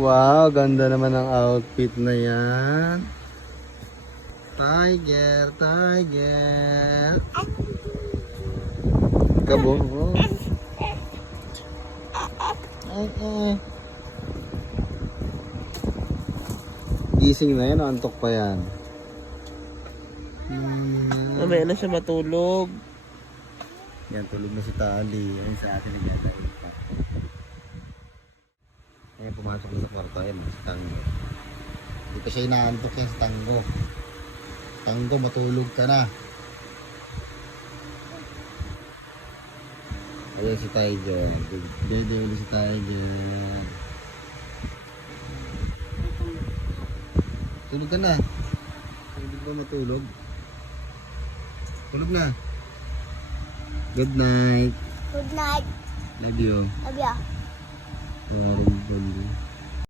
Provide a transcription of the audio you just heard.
Wow, ganda naman ang outfit na yan. Tiger, tiger. Kabo. Gising na yan, antok pa yan. Mamaya na siya matulog. Yan, tulog na si Tali. Ayun sa atin nagdadain pa. Ayan, pumasok na sa kwarto. Ayan, si Tango. Hindi pa siya inaantok yan si Tango. Tango, matulog ka na. Ayan si Tiger. Dede ulit si Tiger. Tulog ka na. Hindi ba matulog? Tulog na. Good night. Good night. Love you. Love ya. Good